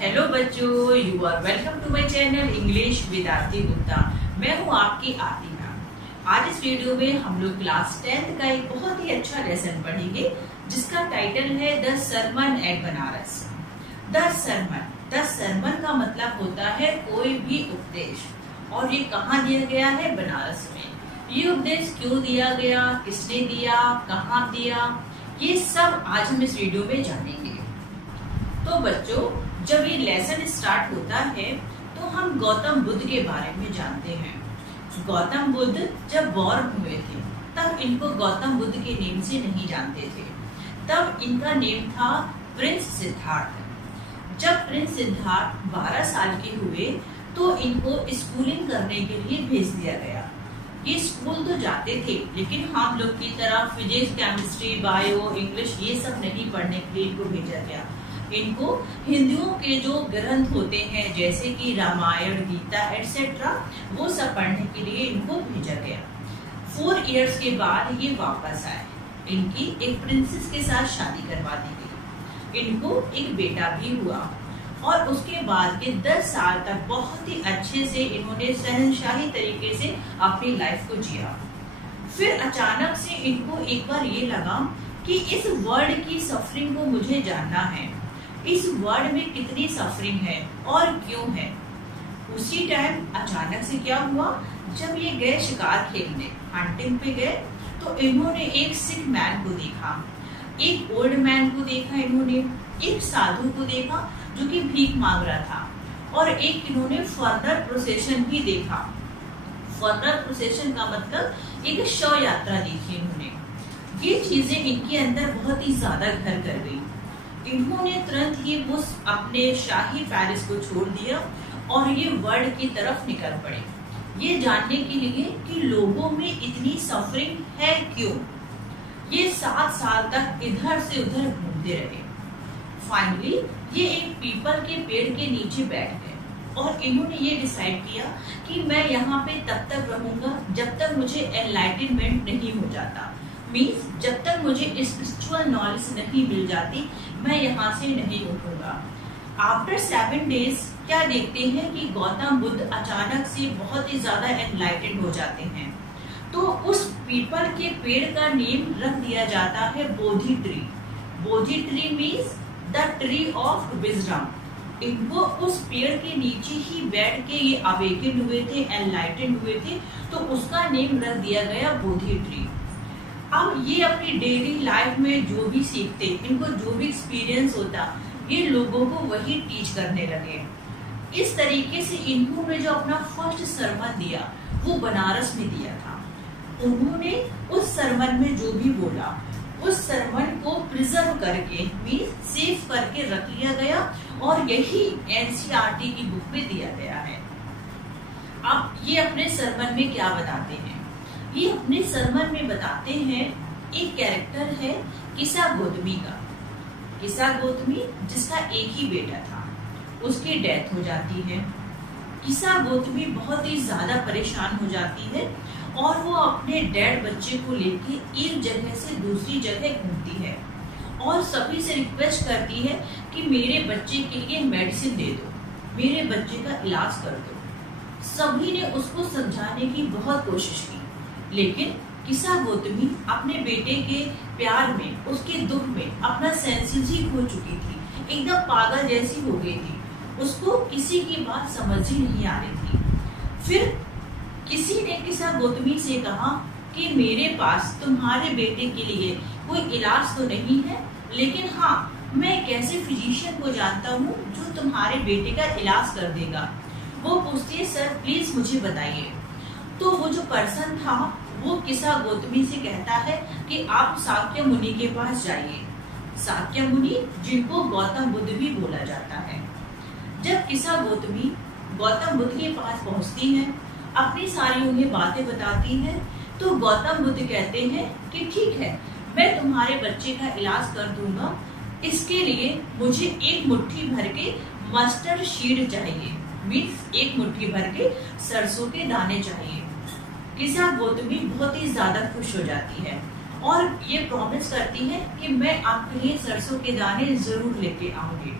Hello बच्चों, you are welcome to my channel English with Aarti Gupta. मैं हूँ आपकी आरती मैम। आज इस वीडियो में हम लोग क्लास 10th का एक बहुत ही अच्छा लेसन पढ़ेंगे जिसका टाइटल है the sermon at Benares. The sermon का मतलब होता है कोई भी उपदेश, और ये कहाँ दिया गया है? बनारस में। ये उपदेश क्यों दिया गया, किसने दिया, कहाँ दिया, ये सब आज हम इस वीडियो में जानेंगे। तो बच्चों, जब ये लेसन स्टार्ट होता है तो हम गौतम बुद्ध के बारे में जानते हैं। गौतम बुद्ध जब बॉर्न हुए थे तब इनको गौतम बुद्ध के नेम से नहीं जानते थे। तब इनका नेम था प्रिंस सिद्धार्थ। जब प्रिंस सिद्धार्थ 12 साल के हुए तो इनको स्कूलिंग करने के लिए भेज दिया गया। ये स्कूल तो जाते थे, लेकिन हम लोग की तरह फिजिक्स, केमिस्ट्री, बायो, इंग्लिश ये सब नहीं पढ़ने के लिए इनको भेजा गया। इनको हिंदुओं के जो ग्रंथ होते हैं जैसे कि रामायण, गीता एटसेट्रा, वो सब पढ़ने के लिए इनको भेजा गया। 4 इयर्स के बाद ये वापस आए। इनकी एक प्रिंसेस के साथ शादी करवा दी गई। इनको एक बेटा भी हुआ और उसके बाद के 10 साल तक बहुत ही अच्छे से इन्होंने शहंशाही तरीके से अपनी लाइफ को जिया। फिर अचानक से इनको एक बार ये लगा कि इस वर्ल्ड की सफरिंग को मुझे जानना है। इस वर्ल्ड में कितनी सफरिंग है और क्यों है। उसी टाइम अचानक से क्या हुआ, जब ये गए शिकार खेलने, हंटिंग पे गए, तो इन्होंने एक सिक मैन को देखा, एक ओल्ड मैन को देखा, इन्होंने एक साधु को देखा जो कि भीख मांग रहा था, और एक इन्होंने फर्दर प्रोसेशन भी देखा। फर्दर प्रोसेशन का मतलब एक शव यात्रा देखी इन्होंने। ये चीजें इनके अंदर बहुत ही ज्यादा घर कर गई। इन्होंने तुरंत ही वो अपने शाही पेरिस को छोड़ दिया और ये वर्ल्ड की तरफ निकल पड़े, ये जानने के लिए कि लोगों में इतनी सफरिंग है क्यों। ये 7 साल तक इधर से उधर घूमते रहे। फाइनली ये एक पीपल के पेड़ के नीचे बैठ गए और इन्होंने ये डिसाइड किया कि मैं यहाँ पे तब तक रहूंगा जब तक मुझे एनलाइटनमेंट नहीं हो जाता। मीन्स जब तक मुझे स्पिरिचुअल नॉलेज नहीं मिल जाती मैं यहाँ से नहीं उठूंगा। आफ्टर 7 डेज क्या देखते हैं कि गौतम बुद्ध अचानक से बहुत ही ज्यादा एनलाइटेड हो जाते हैं। तो उस पीपल के पेड़ का नेम रख दिया जाता है Bodhi tree. Bodhi tree means the tree of wisdom. इनको उस पेड़ के नीचे ही बैठ के ये अवेकन हुए थे, एनलाइटेड हुए थे, तो उसका नेम रख दिया गया बोधि ट्री। अब ये अपनी डेली लाइफ में जो भी सीखते, इनको जो भी एक्सपीरियंस होता, ये लोगों को वही टीच करने लगे। इस तरीके से इन्होंने जो अपना फर्स्ट सरमन दिया वो बनारस में दिया था। उन्होंने उस सरमन में जो भी बोला उस सरमन को प्रिजर्व करके मींस सेव करके रख लिया गया और यही एनसीईआरटी की बुक में दिया गया है। अब ये अपने सरमन में क्या बताते हैं? ये अपने सरमन में बताते हैं एक कैरेक्टर है किसा गौतमी का। किसा गौतमी जिसका एक ही बेटा था, उसकी डेथ हो जाती है। किसा गौतमी बहुत ही ज्यादा परेशान हो जाती है और वो अपने डेड बच्चे को लेके एक जगह से दूसरी जगह घूमती है और सभी से रिक्वेस्ट करती है कि मेरे बच्चे के लिए मेडिसिन दे दो, मेरे बच्चे का इलाज कर दो। सभी ने उसको समझाने की बहुत कोशिश की, लेकिन किसा गौतमी अपने बेटे के प्यार में, उसके दुख में अपना सेंसेस ही खो चुकी थी, एकदम पागल जैसी हो गई थी। उसको किसी की बात समझ ही नहीं आ रही थी। फिर किसी ने किसा गौतमी से कहा कि मेरे पास तुम्हारे बेटे के लिए कोई इलाज तो नहीं है, लेकिन हाँ मैं एक ऐसे फिजिशियन को जानता हूँ जो तुम्हारे बेटे का इलाज कर देगा। वो पूछती है सर प्लीज मुझे बताइए। तो वो जो पर्सन था वो किसा गौतमी से कहता है कि आप शाक्य मुनि के पास जाइए। शाक्य मुनि जिनको गौतम बुद्ध भी बोला जाता है। जब किसा गौतमी गौतम बुद्ध के पास पहुंचती है, अपनी सारी उन्हें बातें बताती है, तो गौतम बुद्ध कहते हैं कि ठीक है मैं तुम्हारे बच्चे का इलाज कर दूंगा, इसके लिए मुझे एक मुट्ठी भर के मस्टर्ड सीड चाहिए, मीन्स एक मुट्ठी भर के सरसों के दाने चाहिए। किसा गौतमी बहुत ही ज्यादा खुश हो जाती है और ये प्रॉमिस करती है कि मैं आपके लिए सरसों के दाने जरूर लेके आऊंगी।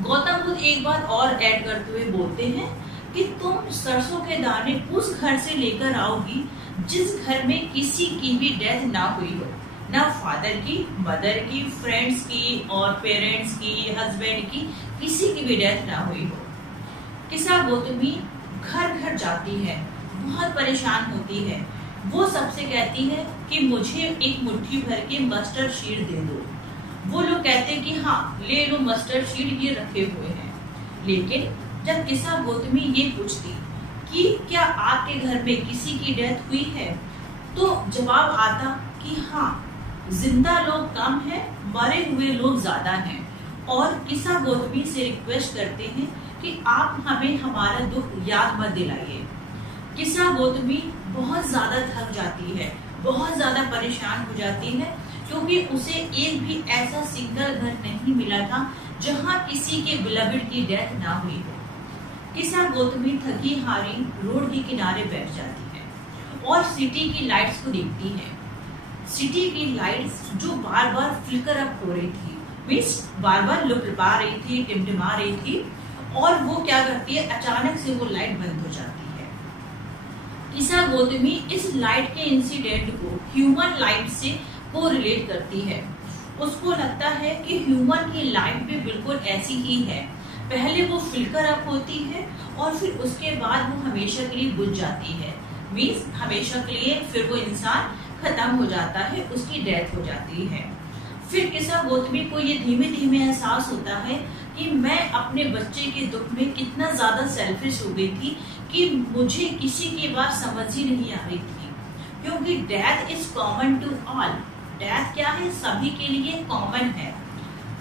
गौतम बुद्ध एक बात और ऐड करते हुए बोलते हैं कि तुम सरसों के दाने उस घर से लेकर आओगी जिस घर में किसी की भी डेथ ना हुई हो, ना फादर की, मदर की, फ्रेंड्स की और पेरेंट्स की, हस्बैंड की, किसी की भी डेथ ना हुई हो। किसा गौतमी घर घर जाती है, बहुत परेशान होती है। वो सबसे कहती है कि मुझे एक मुट्ठी भर के मस्टर्ड शीट दे दो। वो लोग कहते हैं कि हाँ ले लो मस्टर्ड शीट, ये रखे हुए हैं। लेकिन जब किसा गौतमी ये पूछती कि क्या आपके घर में किसी की डेथ हुई है, तो जवाब आता कि हाँ जिंदा लोग कम हैं, मरे हुए लोग ज्यादा हैं। और किसा गौतमी से रिक्वेस्ट करते हैं कि आप हमें हमारा दुख याद मत दिलाइए। किसा गौतमी बहुत ज्यादा थक जाती है, बहुत ज्यादा परेशान हो जाती है, क्योंकि उसे एक भी ऐसा सिंगल घर नहीं मिला था जहां किसी के बिलवड की डेथ ना हुई हो। किसा गौतमी थकी हारी रोड के किनारे बैठ जाती है और सिटी की लाइट्स को देखती है। सिटी की लाइट्स जो बार बार फ्लिकर अप हो रही थी, मीन्स बार बार लुपलुपा रही थी, टिमटिमा रही थी, और वो क्या करती है, अचानक से वो लाइट बंद हो जाती है। किसा गौतमी इस लाइट के इंसिडेंट को ह्यूमन लाइफ से को रिलेट करती है। उसको लगता है कि ह्यूमन की लाइफ भी बिल्कुल ऐसी ही है, पहले वो फ्लिकर अप होती है और फिर उसके बाद वो हमेशा के लिए बुझ जाती है, मीन्स हमेशा के लिए फिर वो इंसान खत्म हो जाता है, उसकी डेथ हो जाती है। फिर किसा गौतमी को ये धीमे धीमे एहसास होता है कि मैं अपने बच्चे के दुख में कितना ज्यादा सेल्फिश हो गई थी कि मुझे किसी की बात समझ ही नहीं आ रही थी, क्योंकि death is common to all. Death क्या है, सभी के लिए कॉमन है।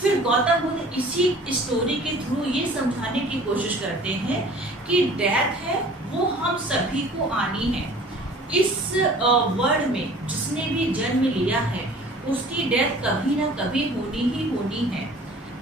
फिर गौतम बुद्ध इसी स्टोरी के थ्रू ये समझाने की कोशिश करते हैं कि डेथ है वो हम सभी को आनी है। इस वर्ल्ड में जिसने भी जन्म लिया है उसकी डेथ कभी ना कभी होनी ही होनी है।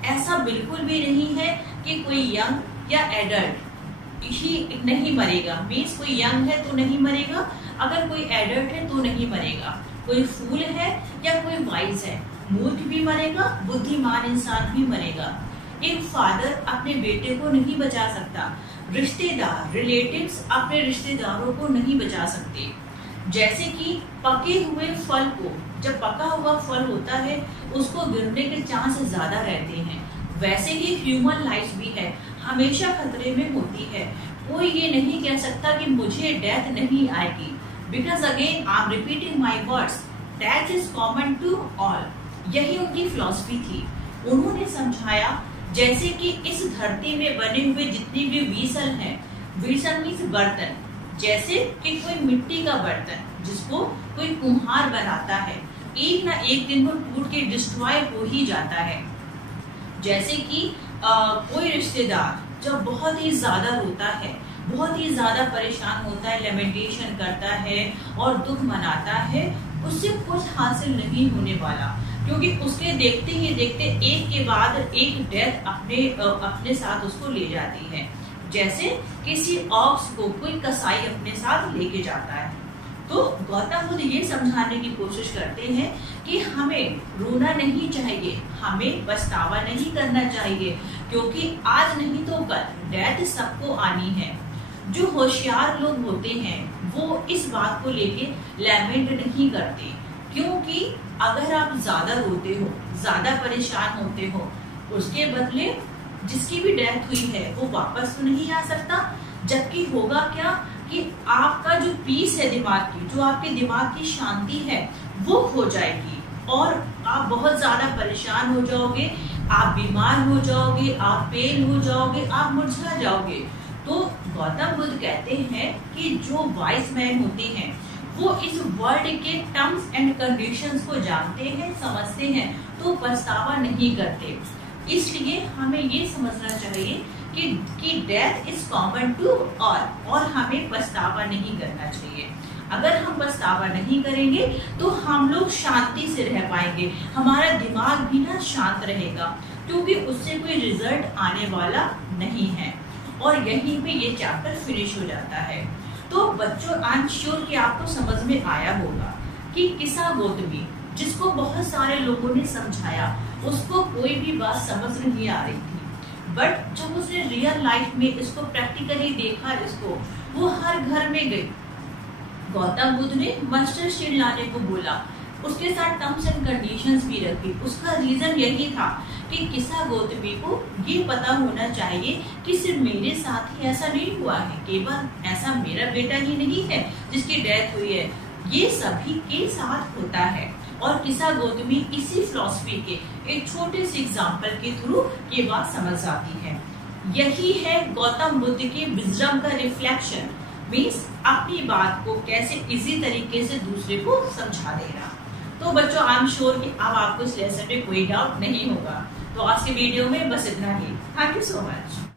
ऐसा बिल्कुल भी नहीं है कि कोई यंग या एडल्ट ही नहीं मरेगा, मीन्स कोई यंग है तो नहीं मरेगा, अगर कोई एडल्ट है तो नहीं मरेगा, कोई फूल है या कोई वाइज है, मूर्ख भी मरेगा, बुद्धिमान इंसान भी मरेगा। एक फादर अपने बेटे को नहीं बचा सकता, रिश्तेदार रिलेटिव्स अपने रिश्तेदारों को नहीं बचा सकते। जैसे कि पके हुए फल को, जब पका हुआ फल होता है उसको गिरने के चांस ज्यादा रहते हैं, वैसे ही ह्यूमन लाइफ भी है, हमेशा खतरे में होती है। कोई ये नहीं कह सकता कि मुझे डेथ नहीं आएगी, because again I am repeating my words, death is common to all. यही उनकी फिलॉसफी थी। उन्होंने समझाया जैसे कि इस धरती में बने हुए जितने भी वीसल हैं, वीसल मीन्स बर्तन, जैसे कि कोई मिट्टी का बर्तन जिसको कोई कुम्हार बनाता है, एक ना एक दिन वो टूट के डिस्ट्रॉय हो ही जाता है। जैसे कि कोई रिश्तेदार जब बहुत ही ज्यादा रोता है, बहुत ही ज्यादा परेशान होता है, लेमेंटेशन करता है और दुख मनाता है, उससे कुछ हासिल नहीं होने वाला, क्योंकि उसके देखते ही देखते एक के बाद एक डेथ अपने साथ उसको ले जाती है। जैसे किसी ऑक्स को कोई कसाई अपने साथ लेके जाता है। तो गौतम बुद्ध ये समझाने की कोशिश करते हैं कि हमें रोना नहीं चाहिए, हमें पछतावा नहीं करना चाहिए, क्योंकि आज नहीं तो कल डेथ सबको आनी है। जो होशियार लोग होते हैं वो इस बात को लेके लैमेंट नहीं करते, क्योंकि अगर आप ज्यादा रोते हो, ज्यादा परेशान होते हो, उसके बदले जिसकी भी डेथ हुई है वो वापस तो नहीं आ सकता। जबकि होगा क्या कि आपका जो पीस है दिमाग की, जो आपके दिमाग की शांति है वो खो जाएगी और आप बहुत ज्यादा परेशान हो जाओगे, आप बीमार हो जाओगे, आप फेल हो जाओगे, आप मुरझा जाओगे। तो गौतम बुद्ध कहते हैं कि जो वाइज मैन होते हैं वो इस वर्ल्ड के टर्म्स एंड कंडीशंस को जानते हैं, समझते हैं, तो पछतावा नहीं करते। इसलिए हमें ये समझना चाहिए कि death is common to all, और हमें पछतावा नहीं करना चाहिए। अगर हम पछतावा नहीं करेंगे तो हम लोग शांति से रह पाएंगे, हमारा दिमाग भी ना शांत रहेगा, क्योंकि उससे कोई रिजल्ट आने वाला नहीं है। और यहीं पे ये चैप्टर फिनिश हो जाता है। तो बच्चों, आई एम श्योर कि आपको समझ में आया होगा कि किसा गौतमी, जिसको बहुत सारे लोगों ने समझाया, उसको कोई भी बात समझ नहीं आ रही थी। बट जब उसने रियल लाइफ में इसको प्रैक्टिकली देखा, इसको वो हर घर में गई। गौतम बुद्ध ने मस्टर्ड शील्ड लाने को बोला, उसके साथ टर्म्स एंड कंडीशंस भी रखी। उसका रीजन यही था कि किसा गौतमी को ये पता होना चाहिए कि सिर्फ मेरे साथ ही ऐसा नहीं हुआ है, केवल ऐसा मेरा बेटा ही नहीं है जिसकी डेथ हुई है, ये सभी के साथ होता है। और किसा गौतमी इसी फिलॉसफी के एक छोटे से एग्जाम्पल के थ्रू ये बात समझ आती है। यही है गौतम बुद्ध के विजडम का रिफ्लेक्शन, मीन्स अपनी बात को कैसे इजी तरीके से दूसरे को समझा देना। तो बच्चों, आई एम श्योर कि अब आपको इस लेसन में कोई डाउट नहीं होगा। तो आज के वीडियो में बस इतना ही। Thank you so much.